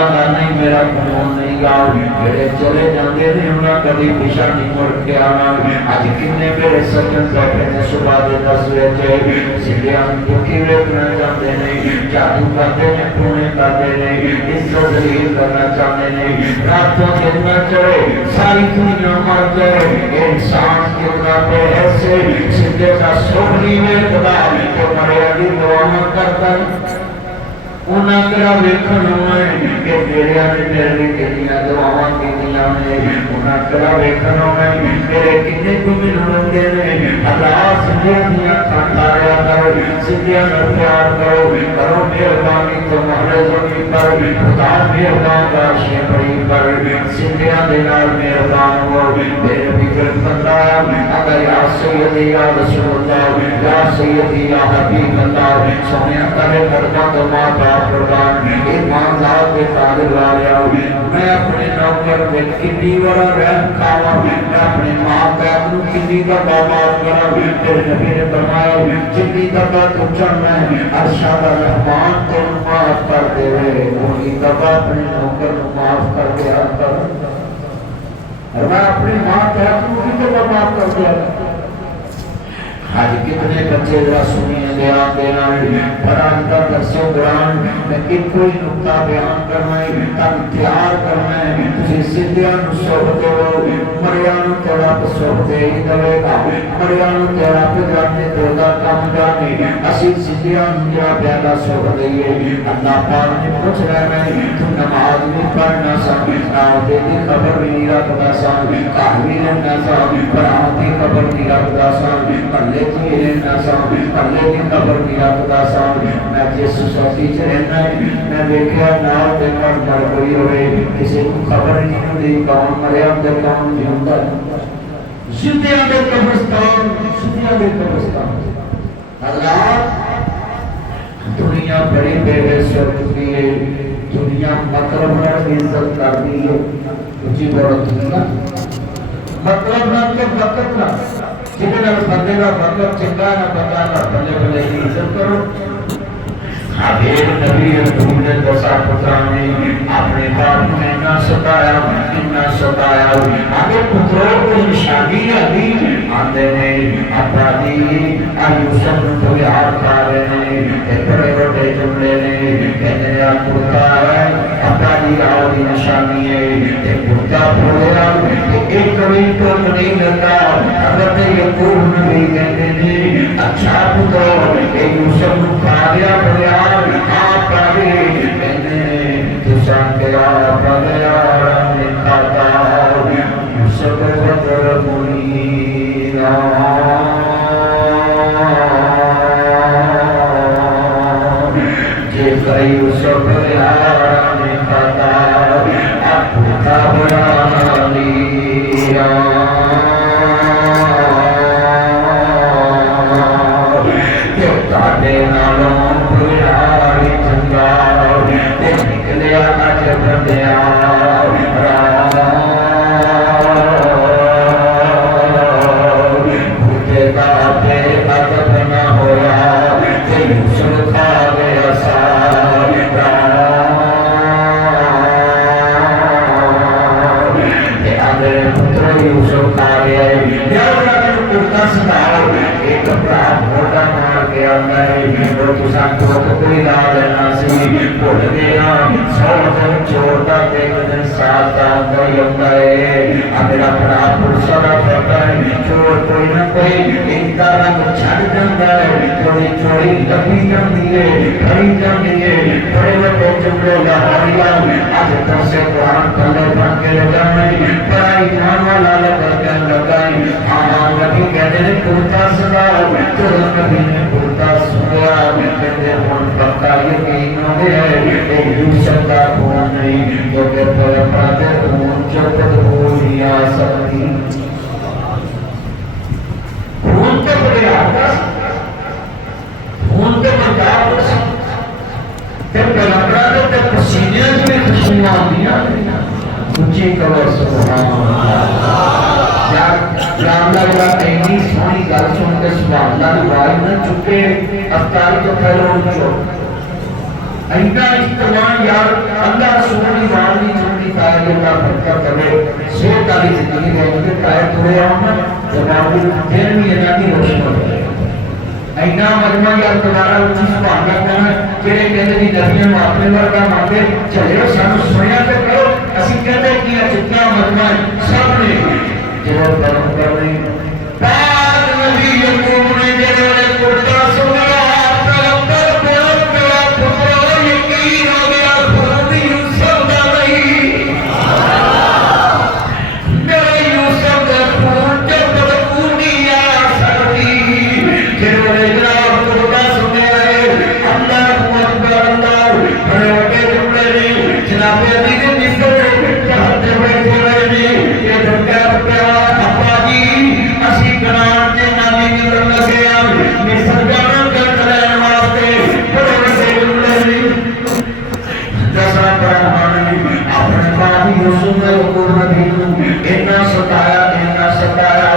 नहीं मेरा कानून नहीं गाओ मेरे चले जाते ने उन्हें कभी पिछा नहीं मुड़ के आना आज किन्ने मेरे सज्जन बैठे ने सुबह के 10 बजे सिद्धियां दुखी वेखना चाहते ने जादू करते ने टूने करते ने इज्जत जलील करना चाहते ने रातों दिन न चढ़े सारी दुनिया मर जाए इंसान के उन्हें ऐसे सिद्धे का सोहनी में खुदा तो मर्यादी दुआ मत करता उन्हें तेरा वेखन है कि तेरे ने तेरे कितनियां दुआवां कीतियां ने उन्हें तेरा वेखन है तेरे कितने को मिलणगे ने अल्लाह सिद्धियां दियां खातारिया करो सिद्धियां का प्यार करो करो मेहरबानी तुम्हारे ज़मीन पर खुदा मेहरबान बादशाह बड़ी पर सिद्धियां दे नाल मेहरबान हो मेरे फिक्र बंदा अगर या सैयदी या रसूल अल्लाह या सैयदी या हबीब अल्लाह सोनिया करे करदा तो मां ईमानदार के तालिब वाले मैं अपने नौकर पे कितनी बड़ा रहम खावा मैं अपने माँ बाप को कितनी दफा माफ करा तेरे नबी ने फरमाया जितनी दफा तू चढ़ना है अरशद रहमान तो माफ कर दे उतनी दफा अपने नौकर को माफ कर दिया कर और मैं अपनी माँ बाप को कितनी दफा माफ कर दिया आज कितने बच्चे जरा सुनिए ध्यान देना बड़ा अंतर दर्शो कुरान में एक कोई नुक्ता बयान करना है तब तैयार करना है तुझे सिद्धियां सोहत हो मरियानु तेरा पे सोहत ही दवेगा मरियानु तेरा पे जाने देगा काम जाने असी सिद्धियां मुझे प्यादा सोहत है अल्लाह पाक ने पूछ रहा है तुम नमाज नहीं पढ़ना समझना तेरी खबर नहीं रखता सान काहवी रहना सान पराती खबर नहीं रखता सान मेरे नासाब पल्ले की खबर दिया खुदा साहब मैं जिस सोसाइटी च रहना है मैं देखा नाल दे घर मर कोई होवे किसी को खबर नहीं होती कौन मरिया ते कौन जिंदा सिद्धियां दे कब्रिस्तान अल्लाह दुनिया बड़ी बेइज्जत है दुनिया मतलब ना इज्जत करती है ऊंची बोलत दुनिया मतलब ना के वक्त ना जिन्हें बंदे का मतलब चंगा ना पता ना बल्ले बल्ले की इज्जत करो आखिर नबी रसूल ने दसा पुत्रा ने अपने बाप ने ना सताया आगे पुत्रों को निशानी दी आंदे ने अपराधी यूसुफ को याद कर रहे हैं बड़े बड़े जुमले ने कहते हैं पुत्र है अपराधी आओ की निशानी है एक पुत्र बोलेगा एक कभी तो नहीं लगता अगर यकूब नबी कहते हैं अच्छा पुत्र यूसुफ को खा गया बोलिया आप आगे कहते हैं तुझा गया बगया ने खाता यूसुफ बदर मुनीरा जे कई यूसुफ यार ने खाता अब पुता बना लिया अल्लाह पैर तुरे आना जवाब फिर भी इन्हों की रोशन हो जाए इन्ना मजमा या दोबारा उच्ची सुभान करना जेडे कहते कि नबियों को अपने वर्गा मानते चलो सानू सुनिया तो करो असि कहते कि जितना मजमा सब ने जो कर्म करने पाक नबी यकूब ने जेडे कुर्ता सुनिया पैगंबर बोल गया पुत्रो यकीन हो गया खुद यूसुफ दा नहीं मेरे यूसुफ दा खून जब तक पूरी आ सकती जेडे जनाब कुर्ता सुनिया अल्लाहु अकबर अल्लाह बड़े बड़े जुमले ने जनाब अली ने मिस्र कहते बैठे हुए ने ये धक्का प्यारा अब्बा जी असि कनान के नामी निकल लगे आ मिस्र जाना कर लेने वास्ते बड़े बड़े जुमले ने दसरा परमान ने अपने बाप यूसुफ ने हुकुम नबी को इतना सताया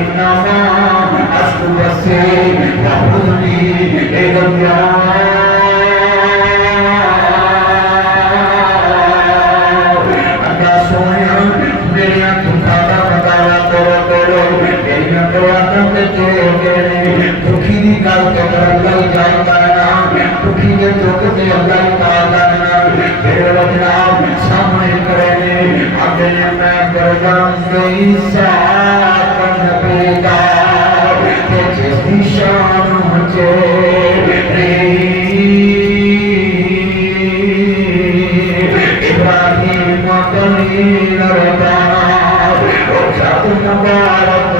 इतना मां अश्कु बसे वहुनी एकदम दुखी की गल तो अल्लाह ही जानता है दुखी के दुख से अल्लाह ही पालता है फिर जनाब सामने करे आगे मैं करदम साथ नबीदा के जिसकी शान मुझे इब्राहिम कलील रबाना और जात मुबारक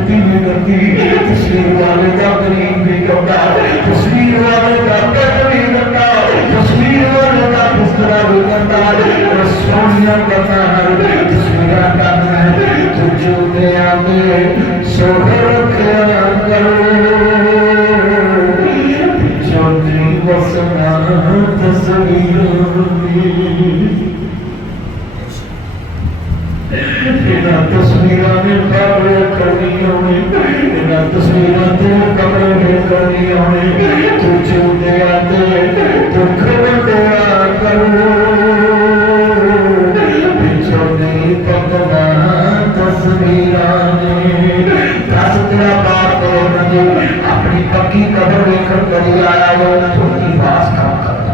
जुती भी करती, तस्वीर वाले का गरीब भी करता, तस्वीर वाले का पेट भी करता, तस्वीर वाले का बिस्तरा भी करता, और सोनिया करता है तस्वीर करना है। तुझे दे आगे सोहर क्या करो, पिछोड़ी वसना तस्वीरों इन्हां तस्वीरां ने कब्र करनी होनी, इन्हां तस्वीरां ते कब्र करनी होनी। तू चूते आते दुख बंदिया करो, पिछों नहीं पकड़ा तस्वीरां ने। दस तेरा बाप ने अपनी पक्की कब्र लेकर करी आया वो छोटी बात काम करता,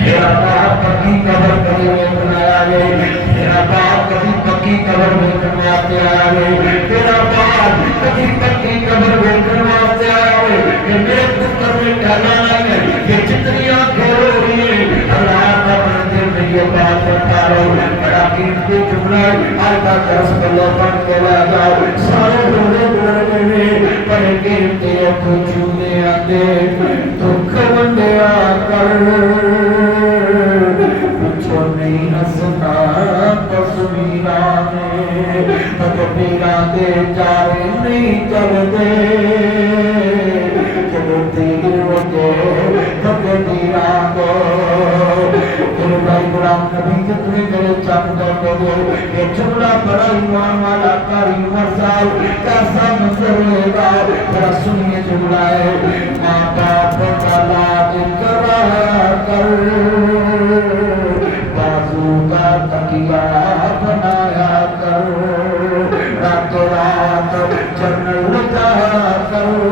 मेरा बाप पक्की कब्र करी में बनाया गया, तेरा बाप कभी पक्की कब्र में करवाते आए, तेरा बाप कभी पक्की कब्र में करवाते आए कि मेरे पुत्र में डरना नहीं है। ये जितनी आंखें रो रही है अल्लाह का मंदिर में ये बात करता रहो, बड़ा कीमती जुमला आज का 10 पल्ले पढ़ के ला जाओ, सारे रोने बोलने में बड़े कीमती कुछ चूने आते दुख बंदिया कर, नहीं हंसना तस्वीरां ने, तकदीरां दे चारे नहीं चलते, चलती गिरवते तकदीरां को। तेरे भाई गुलाम नबी कितने मेरे चंद करते थे, ये जुमला बड़ा ईमान वाला कारी साहब कैसा मंजर लेगा, जरा सुनिए जुमला है। माँ बाप का लाज करा कर, तकिया बनाया करो, रातों रात जन्नत लगा करो,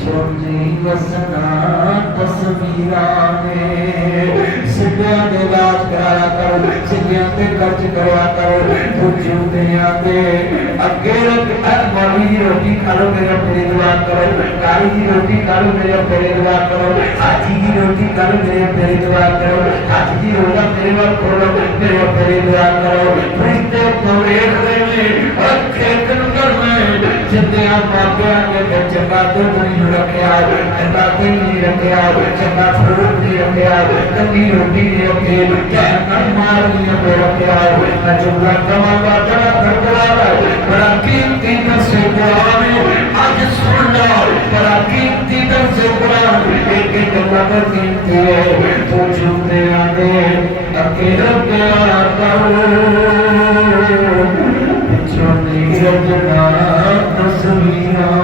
छोटी वसना तस्वीरां ने। सिद्धियां दे इलाज कराया करो, सिद्धियां दे खर्च कराया करो, कुछ दुनिया दे अगे मौली की रोटी खा लो मेरे पेरे दुआ करो, काली की रोटी खा लो मेरे पेरे दुआ करो, हाथी की रोटी खा लो मेरे पेरे दुआ करो, हाथी की रोजा मेरे बार खोलो मेरे पेरे दुआ करो। फरिश्ते तो देख रहे हैं और खेतन कर में जिंदे आप मापे आगे के चंगा तो नहीं रखे आओ, चंगा तो नहीं रखे आओ, चंगा फ्रूट नहीं रखे आओ, चंगी रोटी नहीं रखे, क्या मार नहीं रखे आओ। मैं जुमला कमा बातरा करता है बड़ा कीमती से कुरान आज सुन लो, बड़ा कीमती से कुरान एक एक लफ्ज़ कीमती है। तो जुमले आने अकेले प्यार करो, पिछों नहीं रजना तस्वीरां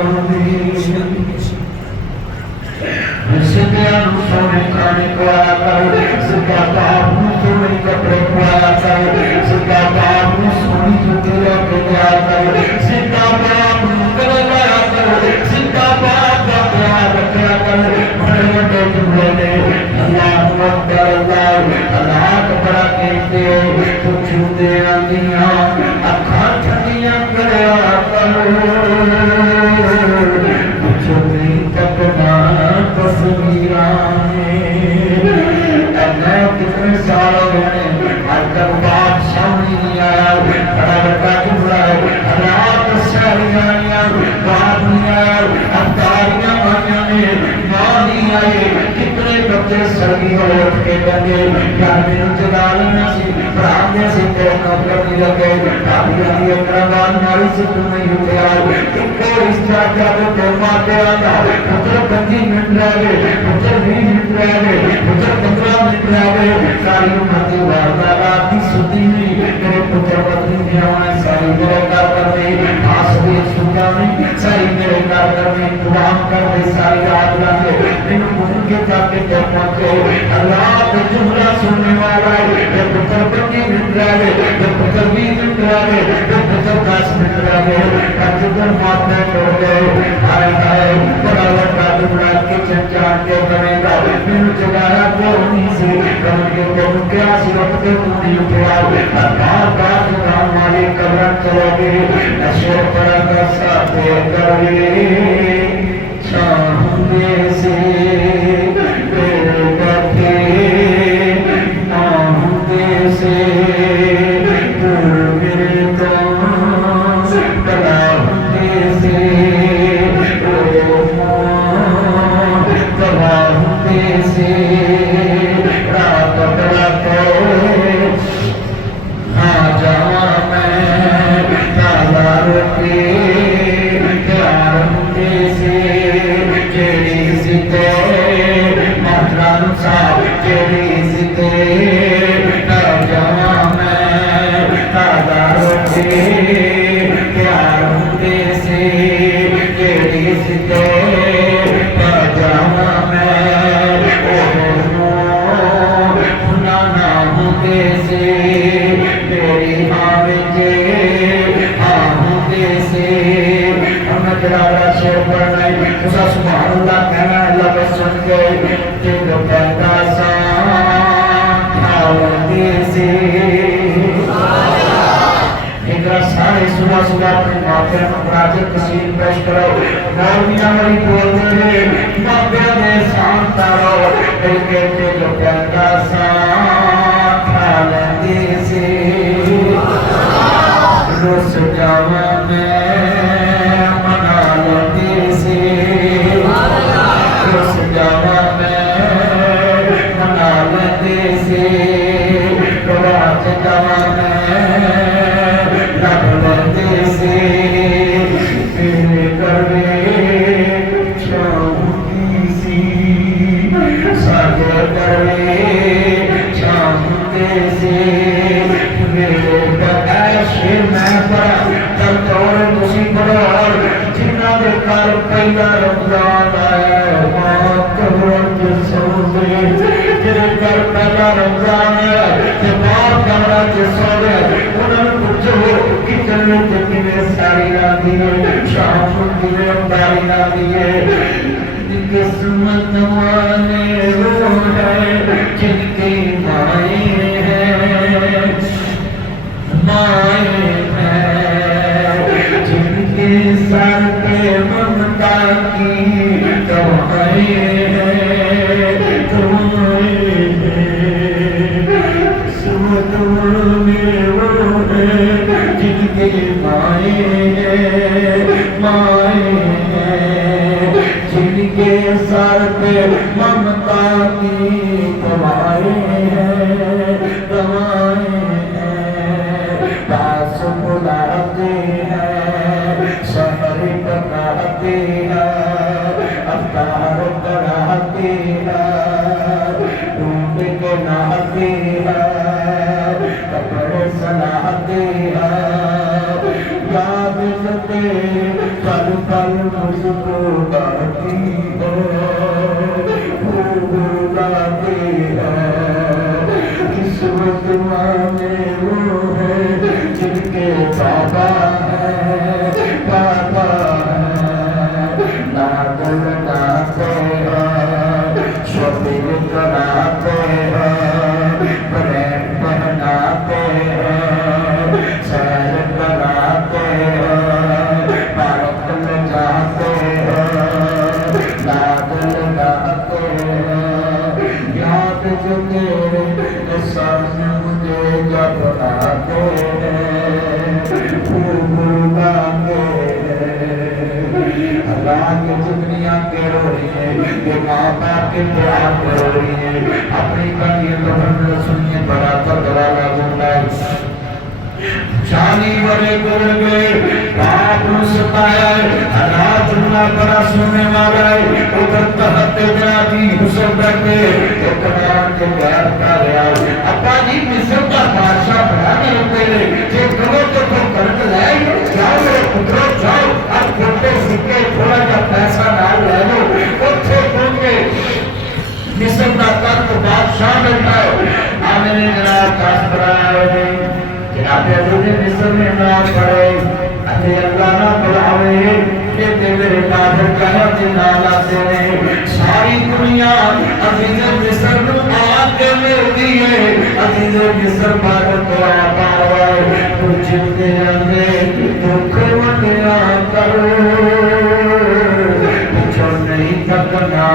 सोने खाने को आया करो, सिद्धा बाप सोने कपड़े को आया करो, सिद्धा बाप सोनी जुती लेके आया करो, सिद्धा बाप गले लाया करो, सिद्धा बाप का प्यार रखा करो। बड़े बड़े जुमले ने अल्लाह अकबर अल्लाह का बड़ा कहते तो छूते आंदियां अखां ठंडियां करया करो, छोटी तकना तस्वीरां कितने साल हो गए आज तक बाप सामने नहीं आया, बड़ा बड़ा जुमला है रात सारियां बाप नहीं आया, अवतारियां मानिया ने मां नहीं आए, कितने बच्चे सगी हो उठ के बंदे घर में जगा लेना सी प्राप्त से तेरे नौकर नहीं लगे अभी अभी अकराबाद मारी से तुम नहीं उठे आओ, इनको रिश्ता जाकर तो माते आना पुत्र 25 मिनट रह गए, पुत्र 20 मिनट रह गए, पुत्र 15 मिनट रह गए, सारी उम्र की वारदात की सुधी नहीं मेरे पुत्र पत्नी भी आए, सारी मेरे घर पर में आसवी सुधा नहीं, सारी मेरे घर पर में दुआ कर दे, सारी रात लगे इन उनके जाके जब पहुंचे अल्लाह के जुमला सुनने वाला है। ये पुत्र 25 मिनट रह गए, ये पुत्र 20 मिनट रह गए, ये पुत्र 10 मिनट रह गए, कंजर माथे तोड़ गए, हाय हाय बड़ा लड़का जुमला किचन जान के बनेगा, मैंने जगाया तो नहीं से कमर के तुम क्या सिरत के तुम नहीं उठा, बार बार जुमला वाले कब्र करोगे नशे पर का साथ करोगे चाहूंगे से मेरे बच्चे माहूंगे से मेरे तो के प्यार होंदे से जेड़ी सिद्धे महरान साहब जेड़ी सिद्धे कर जावा मैं तादा रोके प्यार होंदे से जेड़ी सिद्धे कर जावा मैं ना होंदे से मेरी माँ के होंदे से हमें जरा शेर पढ़ना उसका सुभान अल्लाह कहना अल्लाह के सुन के दिल कहता सा होंदे से सारे सुबह सुबह अपने मापे अपराध तस्वीर पेश करो मौलिया मरी बोलते हैं मापे ने शांता रहो कहते जो कहता सा खालंदे से रुस जावा मैं मना लेंदे से रुस जावा मैं मना लेंदे से रात जावा मैं लग लेंदे से तेरे करवे चाहूंगी सी सागे करवे चाहूंगे से मेरे बकाशे मैं पड़ा तब तोड़ तुसी पड़ो और जिन्ना दे कर पहला रमजान आया माँ करोड़ के सोने तेरे कर पहला रमजान आया ते माँ कमरा के सोने उन्होंने पूछो कितने कितने सारी राती है शाम दिए बारी राती है किस्मत वाले वो है जिनकी माए हैं माए हैं जिनके सर पे ममता की दवाएं हैं दवाएं हैं किस्मत वाले वो है जिनके माए हैं माए जिनके सर पे ममता की दवाएं हैं दवाएं हैं पास बुलाते हैं शहर पकाते हैं अवतार बढ़ाते हैं ढूंढ के नहाते हैं कपड़े सलाहते हैं याद करते पल पल मुझको गाती है गाती है किस्मत वाले वो है जिनके बाबा है बाबा है नागल नाते हैं शोभित कराते हैं ब्रैंड पहनाते हैं सैर कराते हैं भारत में जाते हैं नागल नाते हैं याद जो तेरे सामने मुझे जब आते हैं गाते अल्लाह की दुनिया के रो रही है ये माँ बाप के प्यार रो रही है अपनी कहानी तो सुनिए बड़ा तगड़ा लगता है शादी बड़े गुजर गए बाप ने सताया अनाथ ना बड़ा सुनने वाला है उधर तहत जाती हुसर बैठे तो कनान के प्यार का रहा अब्बा जी मिस्र का बादशाह बना के रुके जे करो तो करत ले जाओ मेरे पुत्रों जाओ अब छोटे सिक्के थोड़ा सा पैसा डाल ले लो उठे पहुंचे मिस्र का तख्त बादशाह बैठा है आने जनाब काश कराए जनाब अजूबे मिस्र में नाम पड़े अते अल्लाह ना बुलावे ये मेरे काफिर कहते नाल आते ने सारी दुनिया अजीज मिस्र नु आके मिलदी है अजीज मिस्र पर तो पावे कुछ दे अंदे दुख वंडिया कर कुछ नहीं तकना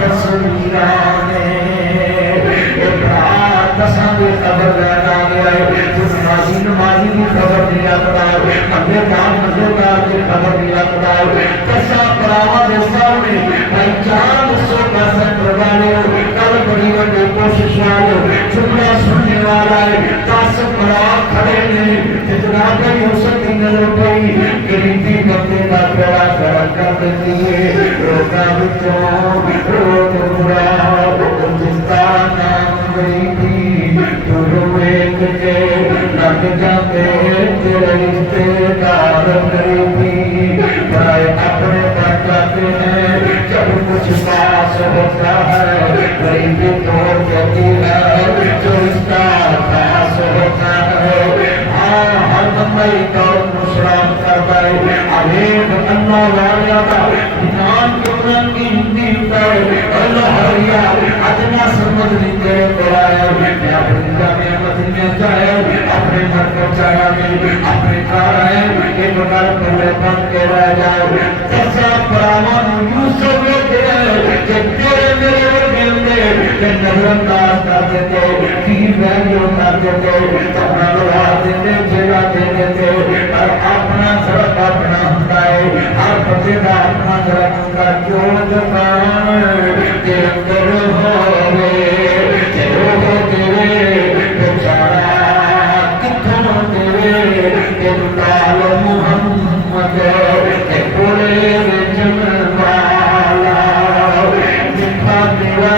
तस्वीरा ने की खबर लेना गया है जिस नाजी नमाजी की खबर दिया पड़ा है मजेदार की खबर दिया पड़ा है कैसा परावा के सामने भाई चांद सो का संग वाले कल बड़ी बड़ी कोशिश वाले जुमला सुनने वाला है 10 परावा खड़े ने जितना कहीं हो सकती नजर पड़ी कि कर देती है रोगा बिचों रोग मुराद जिसका नाम गरीबी तुम एक के लग जाते तेरे रिश्तेदार गरीबी प्राय अपने बन जाते हैं जब कुछ पास होता है गरीबी तोड़ देती है जो इसका पास होता है हाँ हर नंबर दौड़ मुशराम कर पाए अभेद अल्लाह वाला का ध्यान कुरान की हिंदी पर अल्लाह हरिया अदना समझ लेते कराया मैं अपनी जाने मदीने जाए अपने घर पर जाया मैं अपने घर आए एक बार पहले बन के रह जाए ऐसा परामन यूसुफ लेते हैं कि तेरे मेरे मिलते कि नजरअंदाज कर देते तीर वैल्यू कर देते अपना लगा देते जगह दे देते और अपना सड़क अपना होता है हर बच्चे का अपना सड़क होता क्यों जबान के अंदर होवे तेरे तेरे बेचारा कितना तेरे के लाल मोहम्मद के पूरे जमवाला जितना तेरा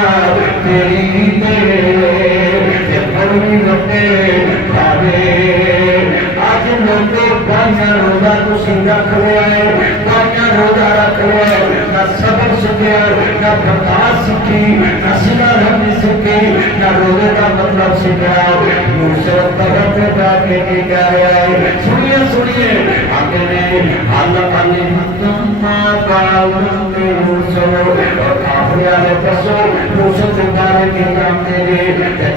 तेरी तेरे बड़ी लपे खावे आज लोगे बाइया रोजा तो सिंगा खड़े आए बाइया रोजा रख रहे ना सबर सीखे ना प्रकाश सीखी ना सिला रखनी सीखी ना रोजे का मतलब सीखा यूसुफ तरफ पे जाके के कह रहे सुनिए सुनिए आगे ने हालत अली तुम्मा बावंदे यूसुफ काफिया ने बसो यूसुफ तुम्हारे के काम तेरे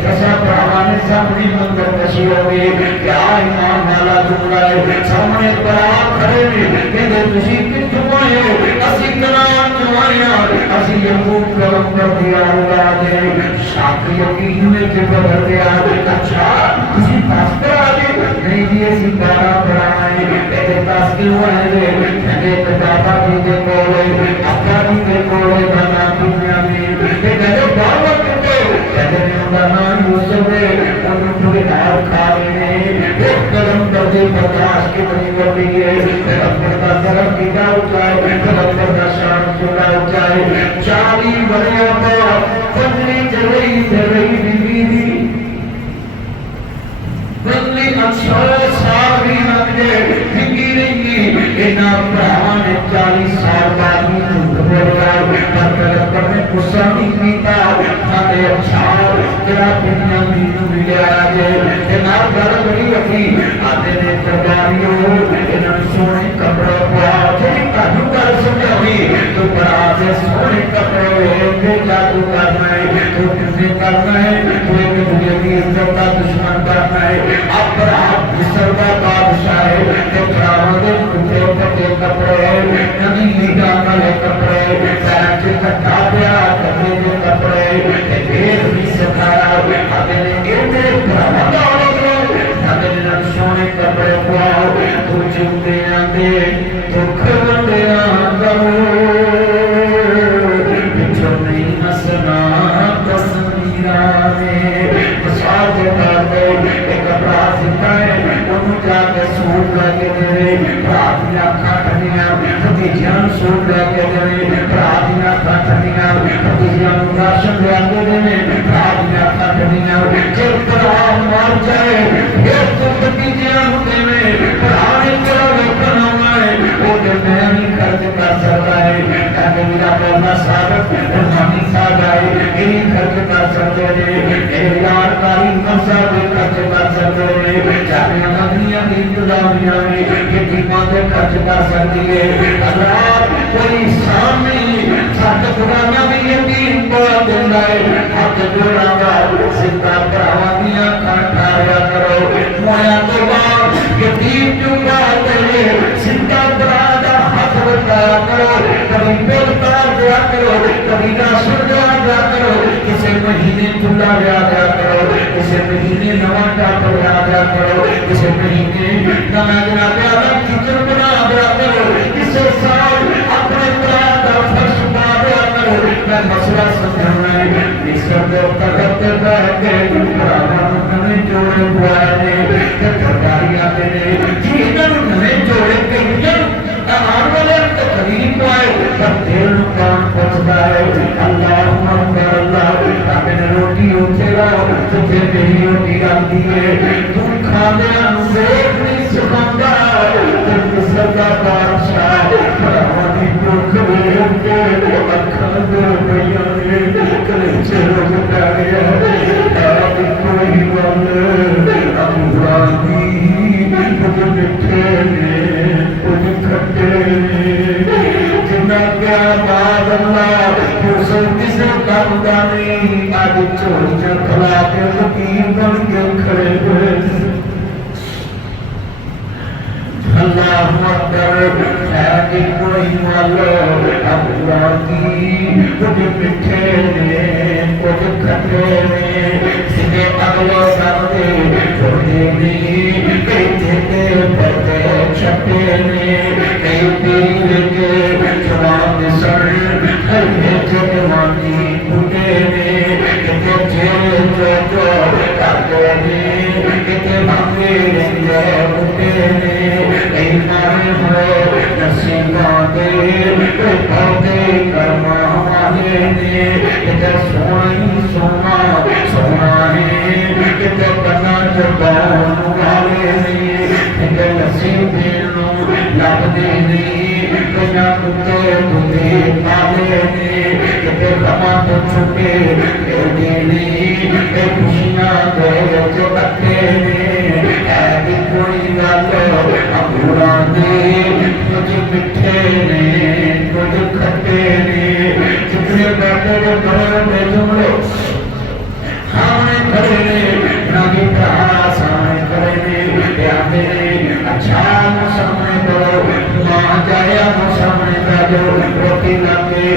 कैसा प्रामाणिक सामने मंदिर कशी होगी क्या ईमान वाला जुमला है सामने बड़ा खड़े ने कहते तुसी कित्थों आए असि कलाम जो आया असि यहूद कलम कर दिया अल्लाह ने शाक यकीन में के बदल दिया अच्छा तुसी पास पर आ गए नहीं जी असि बारा बनाए कहते पास क्यों आए रे कहते दादा जी के कोले अब्बा जी के कोले बना दुनिया में कहते बाबा कहते उनका नाम यूसुफ है उन्होंने पूरे हार खा रहे हैं एक कदम करते प्रकाश की बनी कर रही है पैगंबर का सरफ गिरा उठाए पैगंबर का शान चुरा उठाए 40 बड़े का फजरी जरई बीवी बदली अक्षर साल भी लग गए फिंगी रहेंगी इना भरावां ने 40 साल बाद भी झूठ बोला पर पैगंबर ने गुस्सा नहीं कीता थाने अच्छा तेरा दुनिया दी मिलिया जे ते नाल गल बड़ी रखी आते ने दरबारियों इन्हां सोने कपड़े पा जेड़ी तानू गल समझावी तो बड़ा से सोने कपड़े के जादू करना है तो किसने करना है तो एक दुनिया की इज्जत का दुश्मन करना है अपना विसर्गा बादशाह है तो खराबे कुत्ते पट्टे कपड़े नदी लीगा वाले कपड़े पैर से कटा पिया कपड़े के कपड़े भेद भी सिखाया आगे ने मेरे भरावां आगे ने सोने कपड़े पाओ तू चुपते आंदे तो खवंदे आंदो पिछो नहीं हसना तस्वीरा में साथ करते एक कपड़ा सिखाए उन्हें जाके सूट लगे दे प्रार्थना खाटनिया भतीजियां सूट लगे दे प्रार्थना खाटनिया भतीजियां राशन लगे दे प्रार्थना खाटनिया जब परा मर जाए फिर तो भतीजियां होते में पढ़ाने के लिए करना है वो तो मैं नहीं खर्च कर सकता है ताकि मेरा बोलना साबित मानी साहब आए यही खर्च कर सकते हैं यार कारी मसा भी खर्च कर सकते हैं जाने मदनिया की इंतजामिया में ये कीमत खर्च कर सकती है अल्लाह कोई सामने साथ खुदाना भी ये तीन बड़ा देना है हाथ जोड़ागा सिद्धा प्रावादियां खाया करो मोया तो बात ये तीन चुका तेरे सिद्धा प्रादा हाथ बताया करो कभी बेलतार दिया करो कभी राशन दिया करो किसी महीने खुला दिया करो किसी महीने नवा टापर दिया करो किसी महीने नवा जनाब किचन बना दिया करो किसी साल अपने प्रादा फर्श बना दिया करो मैं मसला समझाना है इस तक बैठ के नवे जोड़े बुआए ने सरकारी आते ने जी इन्होंने नवे जोड़े कई आने वाले करीब दिए तू खाने देख नहीं सुखांदा सदा बादशाह भरावां दुख वेख के अखां दे पईयां ने कलेजे रुक पै गए कोई गल अमरा दी कुछ मिठे ने कुछ खट्टे ने जिन्ना प्यार बाद अल्लाह हुसन किसे काम दा नहीं अज झोलियां खला के फकीर बन के खड़े हुए अल्लाह अकबर है कि कोई मालो अमरा दी कुछ मिठे ने कुछ खट्टे ने सीधे अगले सामने छोड़े नहीं कई थे पते छपे ने कई पीर के जवाब सर हर जवानी फूटे ने कितने जेल जो करते ने कितने भागे रेंगे फूटे ने कई मारे हुए नसीबा दे कोई पौधे कर्मा वाले ने कितने सोना सोना सोना है कितने बना जबान वाले ने कितने नसीब लगते नहीं कई कुत्ते कुत्ते पाले ने कितने कमा तो छुपे नहीं कई खुशियां गए जो कट्टे ने ऐसी कोई गल अमरा दे कुछ मिठे ने कुछ खट्टे ने जितने बैठे जो खड़े में जुमले सामने खड़े ने नागी प्यारा सामने खड़े ने प्यारे ने अच्छा सामने करो मां जाया सामने बैठो रोटी लाके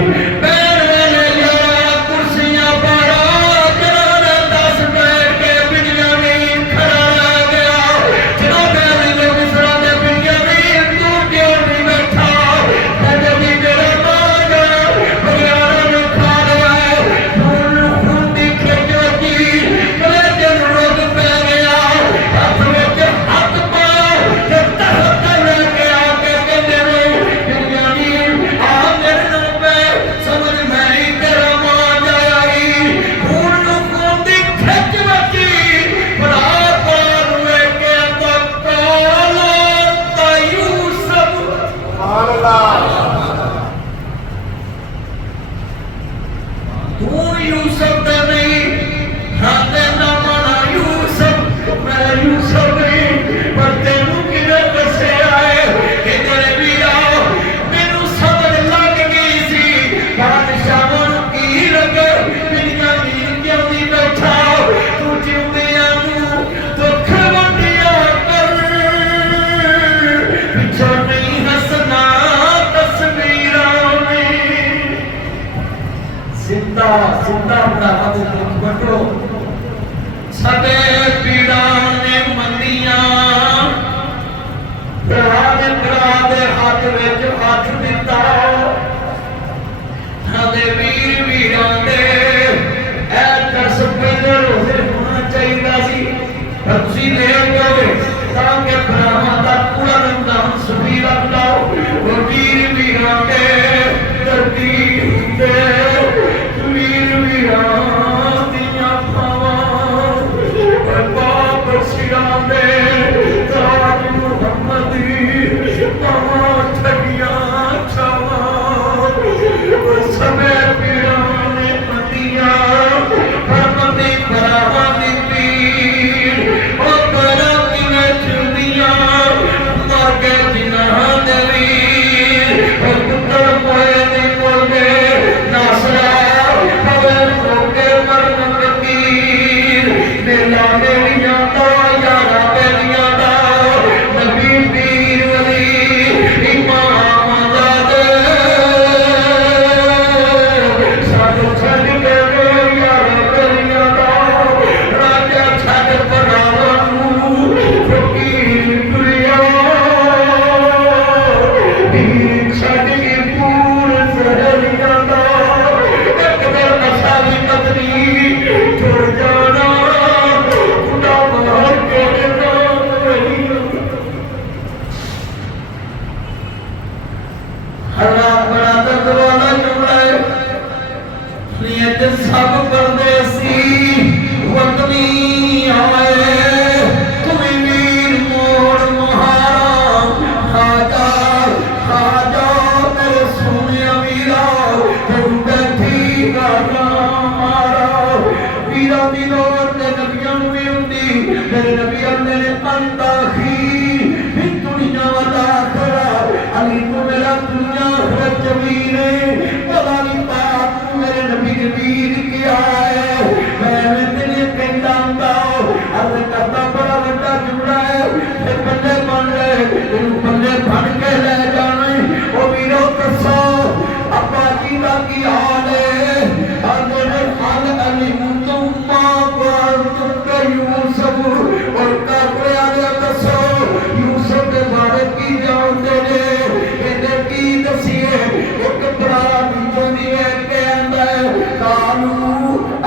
सब परदेसी वतनी आए मेरा दुनिया आखिरत जमीन है पता नहीं पाक मेरे नबी के वीर क्या है मैं तेरे कहता हूंदा अर्ज करता बड़ा बड़ा जुमला है ते बल्ले बन गए तेन बल्ले बन के ले जाने ओ वीरो दसो अब्बा जी का की हाल है अरे हाल अली मुतम्मा पर तुम यूसुफ और काफरे आले दसो यूसुफ के बारे की जानते ने कहते की दसिए एक बड़ा दुनिया के अंदर कालू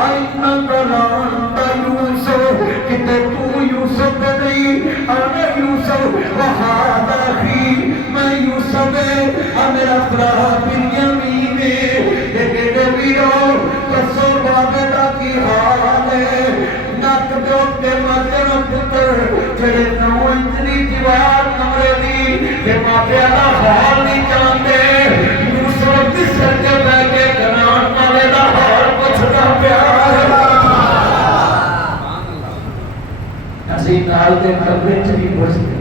आइना करांता यूसुफ किते तू यूसुफ नहीं अरे यूसुफ वहादा ही मैं यूसुफ है मेरा भरा बिन्यामीन है कहते वीरो दसो बाबे दा की हाल है नक दोते मजन पुत्र जेड़े 9 इंच दी दीवार कमरे दी ते मापिया दा हाल नहीं जानते यूसुफ बिस्तर ते बैठ के कनान वाले दा हाल पुछदा पिया ਅਸੀਂ ਨਾਲ ਦੇ ਕਮਰੇ 'ਚ ਨਹੀਂ ਪੁੱਛਦੇ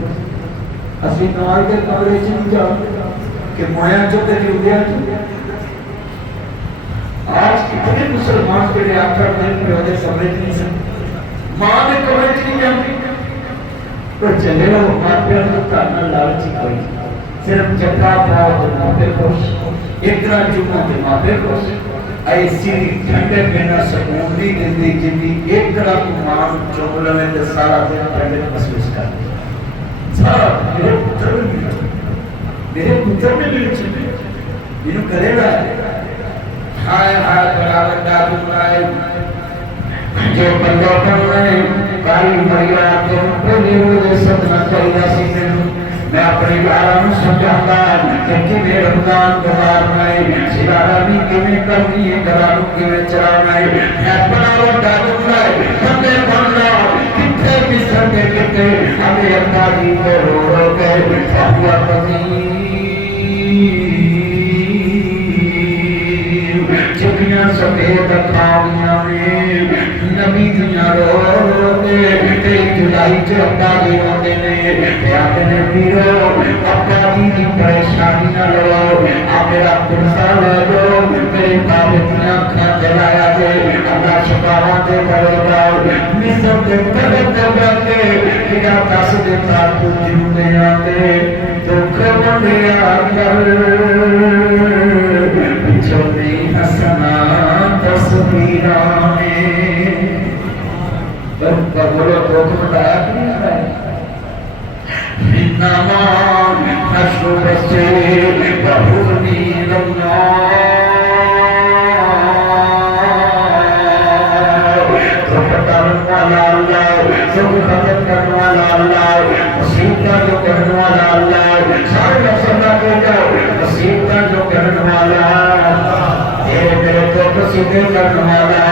ਅਸੀਂ ਨਾਲ ਦੇ ਕਮਰੇ 'ਚ ਨਹੀਂ ਜਾਂਦੇ कि मोया जो तेरी उदिया आज कितने मुसलमान के लिए आखिर दिन की वजह समझ नहीं सकते मां ने कमरे च नहीं जाती तो चले वो मापिया तो करना लालची कोई सिर्फ जटा पाओ तो मापे खुश एक तरह जुमा के मापे खुश ऐसी ठंडे बिना सुकून दी जिंदगी जिंदी एक तरह को मान चुगल में तो सारा दिन पहले महसूस कर सारा मेरे पुत्र ने भी इन्हों करेगा हाय हाय बड़ा बड़ा दुआए जो बंदा पढ़े काली मैया के पहले वो सपना चाहिए सी मैं अपने बालों समझाता कि मेरे रमजान के बाद में सितारा भी किमें करनी है करानों किमें चलाना है मैं बड़ा बड़ा दुआए बंदे बनना कितने बिसर के कितने हमें अल्लाह की को रो के हुआ पति चिड़िया सफेद खावियां में नबी दियां रो के जुलाई च अब्बा दे आते ने आते ने वीरो अब्बा की परेशानी न लो आ मेरा पुरसा ले लो मेरे बाबे की अखां जलाया दे अल्लाह शफावा दे करेगा मिस्र के तले दबा के किया दस दे साथ जिंदे आते दुख मंडिया कर पिछोनी हसना तस्वीरां में पर बोलो दुख मंडाया कि नहीं मंडाया नामा नशुब से बहुनी लम्ना तो पतान वाला अल्लाह सब खत्म करने वाला अल्लाह मुसीबत जो करने वाला अल्लाह सारे मसला को जाओ मुसीबत जो करने वाला तेरे मेरे को सीधे करने वाला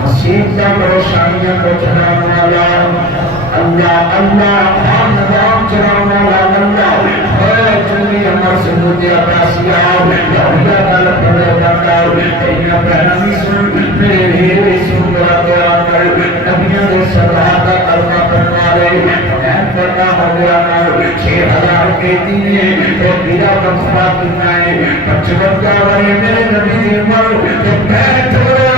मुसीबत परेशानियां को चलाने वाला अल्लाह अल्लाह खान नजाम चलाने वाला अल्लाह है चुनी अमर से मुझे अब्बासिया लहुया गल पड़े बंदा तेरी बहन भी सुन मेरे वीर भी सुन मेरा प्यार कर नबियों के सलाह का कलमा पढ़ने वाले मैं पढ़ना हो गया ना 6000 के दिने तो मेरा बख्शा कितना है 55 वाले मेरे नबी की उम्र तो मैं थोड़ा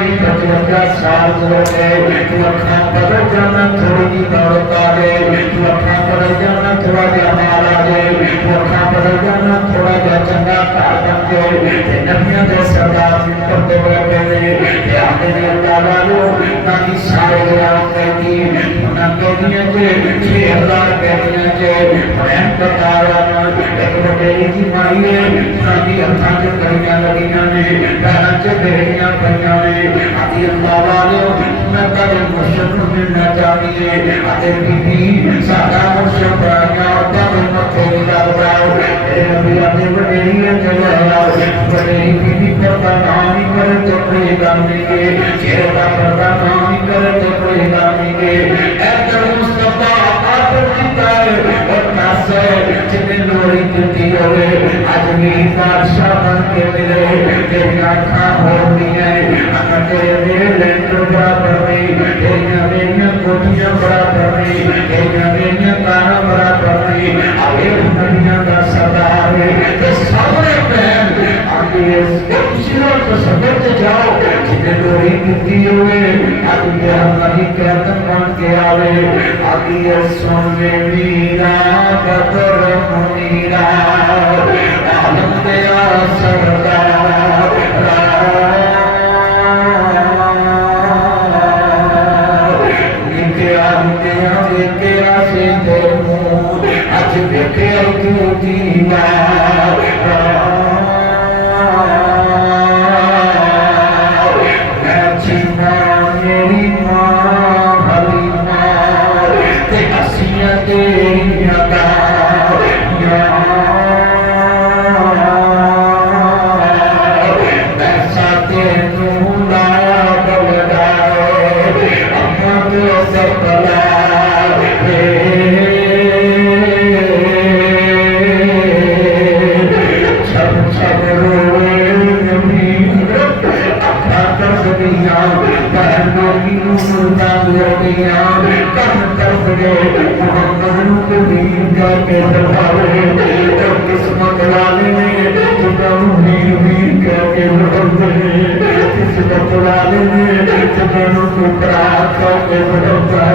भी 55 साल हो गए तू अखा बदल जाना थोड़ी दी दौलत आ गए तू अखा बदल जाना थोड़ा जा माल आ गए तू अखा बदल जाना थोड़ा जा चंगा घर बन गए ते नबियों के सरदार मिंबर ते बैठे ने ते आंदे ने अल्लाह वालो ताकि सारे याद कहती उन्हां कहदियां जे 6000 कहदियां जे मैं बताया एक बड़े की माई है ताकि अखा च कड़ियां लगियां ने पैरां च बेड़ियां पईयां ने आदि अल्लाह वालो मैं कदे मुर्शिद नूं मिलना चाहिए आदे बीबी साडा मुर्शिद प्राया तावे मथे लगदा ए नबी आदे बड़ेरी चला बड़ेरी बीबी परदा नाम ही करे तो कोई गल नहीं के चेहरे का परदा नाम ही करे तो कोई गल नहीं के ऐ मुस्तफा आप जीता है और कासे जिन्हें लोरी दी होवे आज मेरी बादशाह बन के मिले तेरी आँखां हो रही है अगर तेरे मेरे लेंटर बराबर नहीं तेरिया मेरिया कोठियां बराबर नहीं तेरिया मेरिया काना बराबर नहीं अब डोरी कितनी हुए आदि हमारी कहतन बन के आवे आदि सुन में मीरा बदर मुनीरा आलम तेरा सरदार लिखे आते लेके आसे तेरू आज देखे क्यों दीवार किस्मत वाले ने किस्मत वाले ने टुकड़ा करके बढ़ता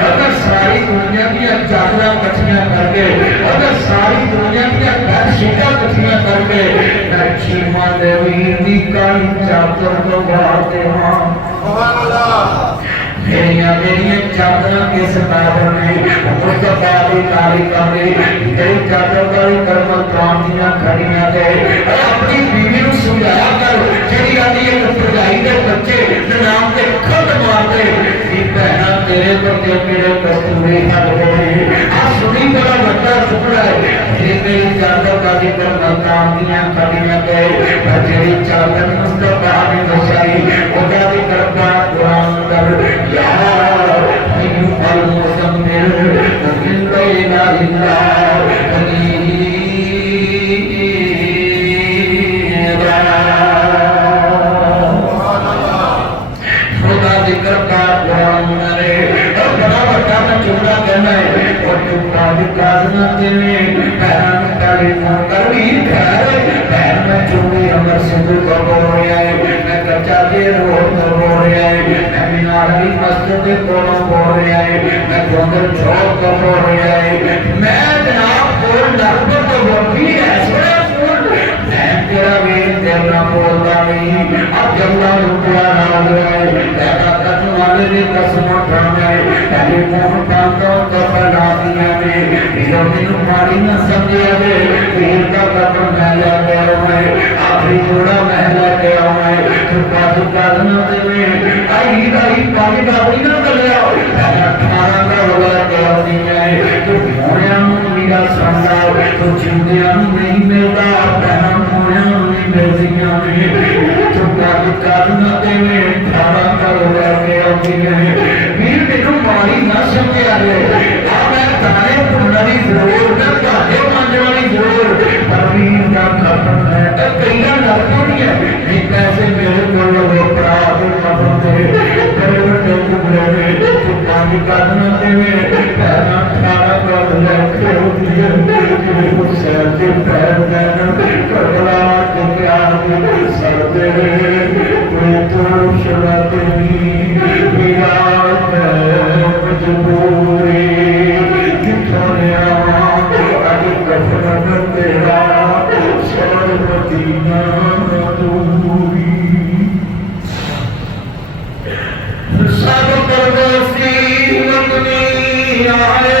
अगर सारी दुनिया की चादर कठिया करके अगर सारी दुनिया की शीटा कठिया करके चीमा देवी काली चादर को बांधते मेरिया चादर के सतावर में मुस्तफा की काली कमरे तेरी चादर काली करमल प्रांतियां खड़ियां थे अपनी बीवी को समझाया कर जेडी आदि एक भरजाई के बच्चे नाम के खत मारते कि बहना तेरे बच्चे मेरे कस्तूरी हट गए आ सुनी बड़ा बड़ा सुपड़ा है मेरी चादर काली करमल प्रांतियां खड़ियां थे जेडी चादर मुस्तफा ने बचाई ओदा दी करपा कुरान कर जुड़िया नहीं मिलता पैर मोया नहीं मिलदियां तो गल करना देवे खाना कर लैके आती है वीर मैनू माड़ी ना समझिया जे आ मैं ताने भुनने की जरूर मैं तुहाडे मांजण वाली जरूर पर वीर का खत्म है कई डरते नहीं है नहीं पैसे मेरे को भरा के खत्म थे बड़े बड़े टुकड़े में तो पानी करना देवे पैर खाना कर लैके आती है सैर के पैर देना करबला के प्यार के सरदे कोई तो शराबी मेरा मजबूरी कितने आज कफन तेरा सर मदीना दूरी सब परदेसी लगनी आए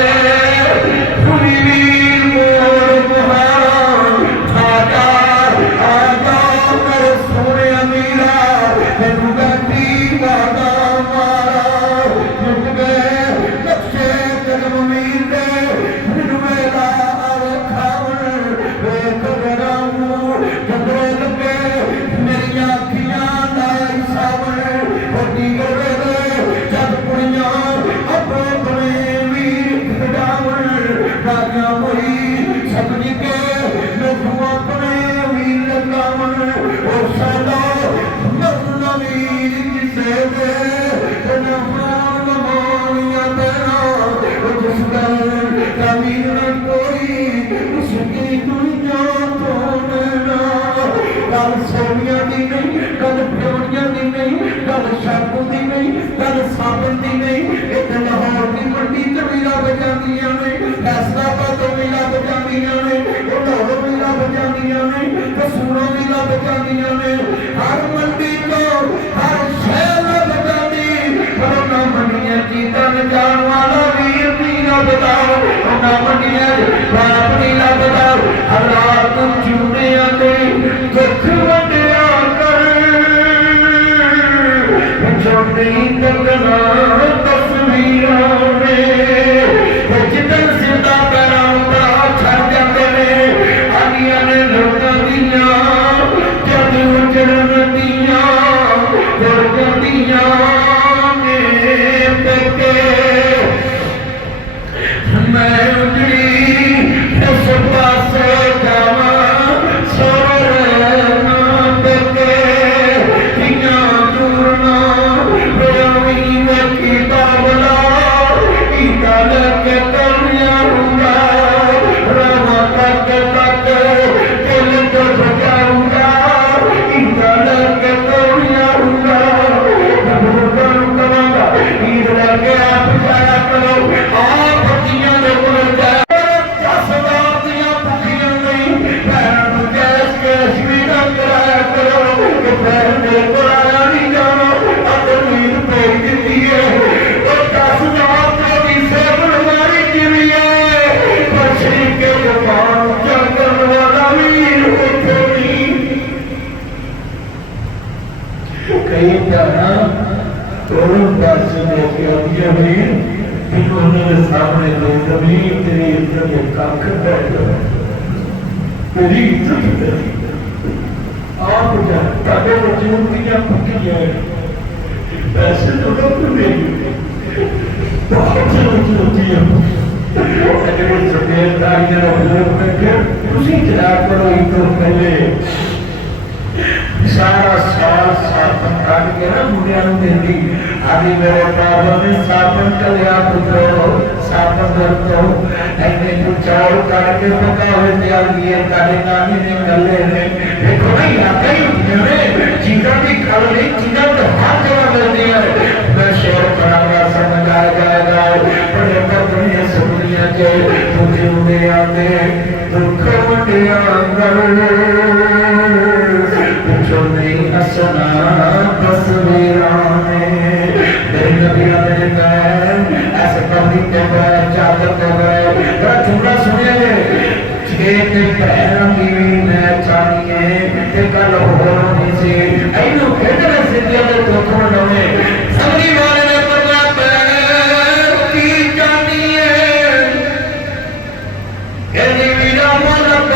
सारा साल साबन काट के ना मुंडिया देती आदि मेरे बाबा ने साबन कलिया पुत्रो साबन दर्दो ऐने तो चावल काट के पका हुए तैयार किए काटे नानी ने गले ने देखो नहीं आते ही ने चीज़ों की खबरें चीज़ों तो हाथ जमा करती है मैं शेर करांगा समझ आएगा बड़े बड़े सुनिया के तुझे उन्हें आते दुख मुंडिया जो नहीं हसना तस्वीरों में मेरे नबिया ने मैं ऐसे कभी के गए चादर के गए बड़ा जुमला सुनिए छेद पैरों की मैं चाहिए ते कल होनी सी ऐनो खेतरे से दिया तो थोड़ा में समझी वाले ने पता पैर की चाहिए ये वीरा मन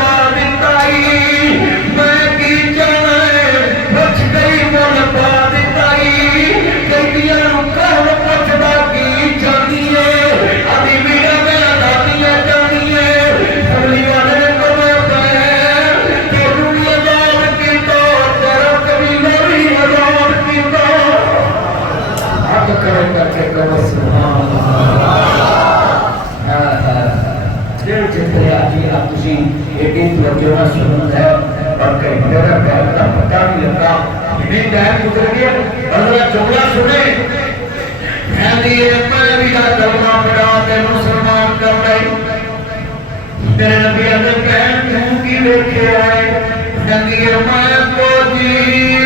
इन्हें टाइम गुजर गया अल्लाह जुमला सुने कहती है मैं भी कलमा पढ़ा ते मुसलमान कर रही तेरे नबी अदब कहन तू की देखे आए कहती है मैं को जी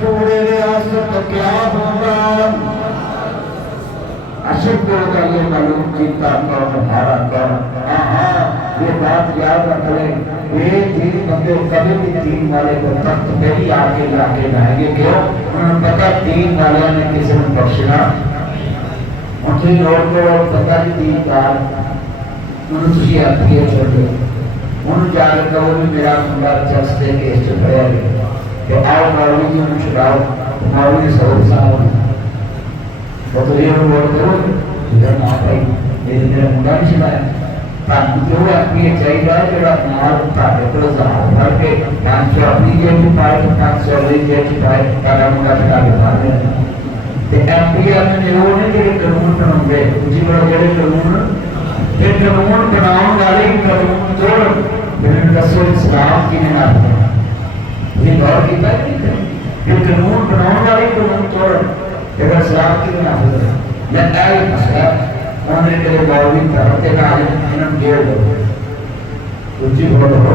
पूरे रियासत क्या होगा। अशोक का ये मालूम जीता कौन हारा कौन। हाँ, ये बात याद रख ले, ये तीन बंदे कभी भी तीन वाले को तख्त पे ही आके लाके लाएंगे। क्यों? उन्हें पता तीन वाले ने किसी ने बख्शना उनसे लोग को पता नहीं तीन बार उन्होंने तुझे अतिए छोड़ दो उन्होंने जाकर कहो भी मेरा मुंडा चर्च से केस चल रहा है तो आओ मौलवी जी उन्हें छुड़ाओ। मौलवी ने सब साथ वो तो ये बोल करो इधर ना भाई मेरा मुंडा नहीं छुड़ाया ताकि जो अपनी चाहिए जो माल ताकि तो जाओ भर के 500 अपनी जेब में पाए तो 500 ले जेब में पाए ताकि मुंडा छुड़ा के बाहर ले ते एमपीआर ने वो ने जो कानून बनाए उसी बड़ा जो कानून फिर कानून बनाने वाले कानून तोड़ बिना दसो इस्लाम की ने ना ये गौर किया नहीं फिर कानून बनाने वाले कानून तोड़ अगर इस्लाम की ना हो मैं आई मसला उन्होंने तेरे मौलवी धरते ना इन्हें जेल दो उसी बोल दो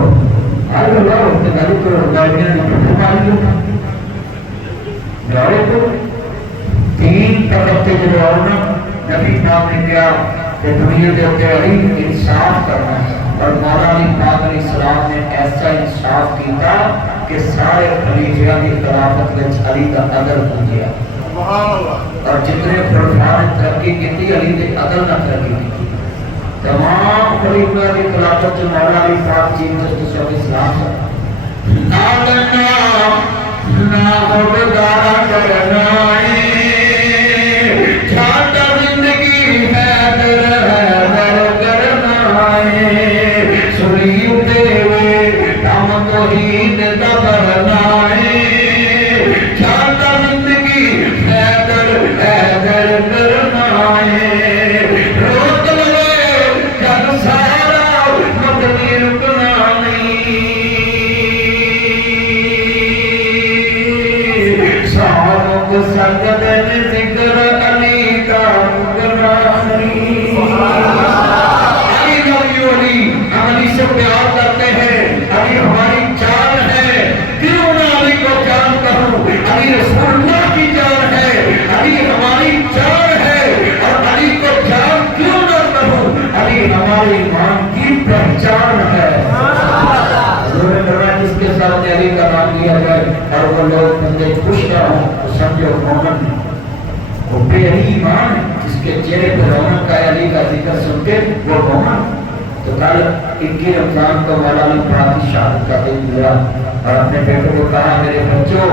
आज लो ते गाली को गाली ने मार लो गाली को तीन तरफ से जो होना नबी पाक ने क्या कि दुनिया के ऊपर अली इंसाफ करना है और मौला अली पाक ने इस्लाम ने ऐसा इंसाफ किया कि सारे खलीफा की खिलाफत में अली का अदल पूजिया और जितने खुलफा ने तरक्की की अली ने अदल ना तरक्की की तमाम खलीफा की खिलाफत में मौला अली पाक चीफ जस्टिस ऑफ इस्लाम ना होदारा करना और वो लोग बंदे खुश ना हो तो समझो मोमन वो बेहरी ईमान जिसके चेहरे पर रौनक का अली का जिक्र सुनते वो मोमन। तो कल 21 रमजान को मौला अली पाक की शहादत का दिन हुआ और अपने बेटे को कहा मेरे बच्चों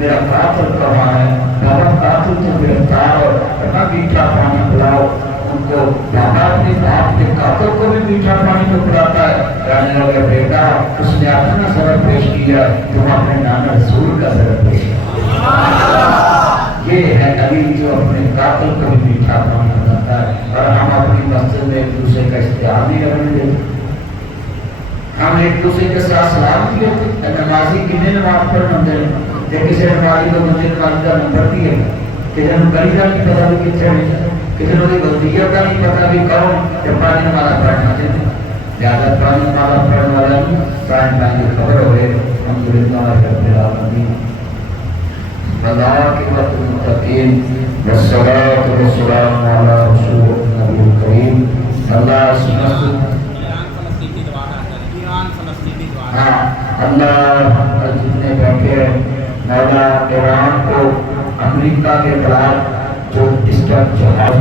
मेरा कातिल कहाँ है। बाबा कातिल तो गिरफ्तार और इतना मीठा पानी पिलाओ उनको। बाबा अपने बाप के कातिल को भी मीठा पानी तो पिलाता है। कहने लगे बेटा उसने अपना सबक पेश किया तुम अपने नाना रसूल का सबक पेश किया। ये है अली जो अपने कातिल को भी मीठा पानी पिलाता है और हम अपनी मस्जिद में एक दूसरे का इस्तेमाल नहीं करने देते। हम एक दूसरे के साथ सलाम किए नमाजी कितने नमाज पढ़ मंदिर में किसी नमाजी को मुझे नमाज का नंबर दिए किसी ने गली का नहीं पता भी कितने किसी ने वसीयत का नहीं पता भी कौन जब पानी नमाज पढ़ना चाहिए ज्यादा पानी नमाज पढ़ने वाला साइन पानी की खबर हो गए हम दुनिया करते आलमी वला के वक्त मुत्तकीन वस्सलातु वस्सलामु अला रसूलिल नबील करीम अल्लाह सुब्हानहू अल्लाह जितने बैठे मौला ईरान को अमेरिका के खिलाफ जो डिस्टर्ब जहाज